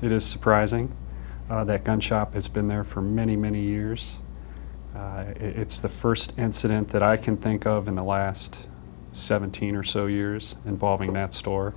It is surprising. That gun shop has been there for many, many years. It's the first incident that I can think of in the last 17 or so years involving that store.